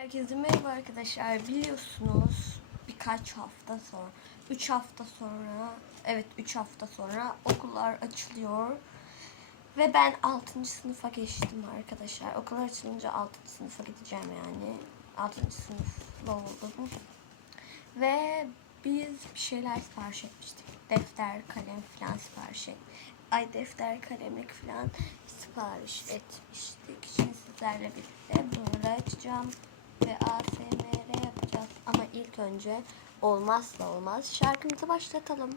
Herkese merhaba arkadaşlar. Biliyorsunuz birkaç hafta sonra, 3 hafta sonra, evet 3 hafta sonra okullar açılıyor. Ve ben 6. sınıfa geçtim arkadaşlar. Okullar açılınca 6. sınıfa gideceğim yani. 6. sınıfla oldum. Ve biz bir şeyler sipariş etmiştik. Defter, kalem falan sipariş et. Ay defter, kalemlik falan sipariş etmiştik. Şimdi sizlerle birlikte bunları açacağım ve ASMR yapacağız. Ama ilk önce olmazsa olmaz şarkımızı başlatalım.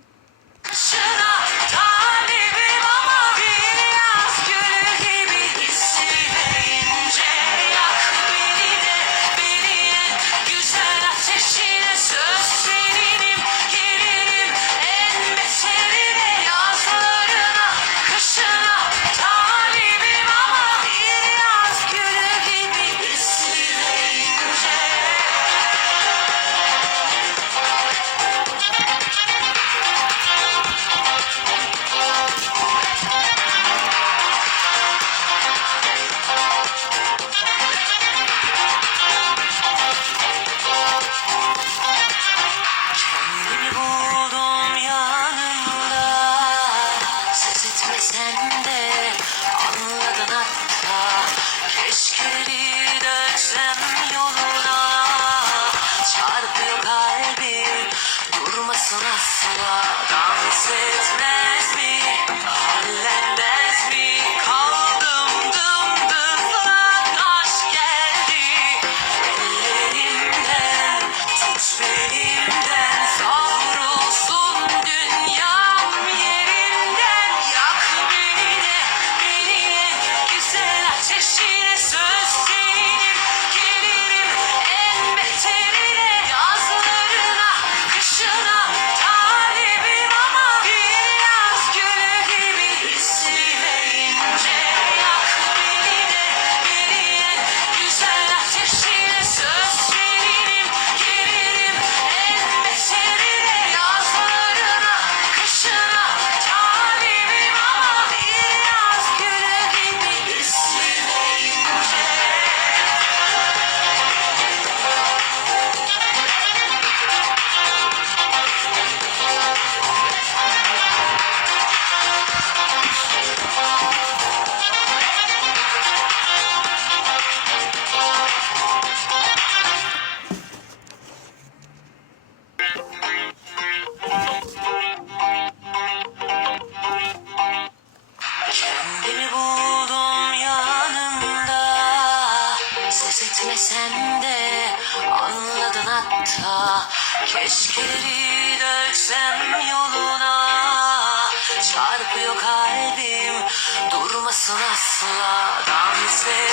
Asla Ses etmesen de anladın hatta. Keşkeleri döksem yoluna. Çarpıyor kalbim durmasın asla. Dans etmez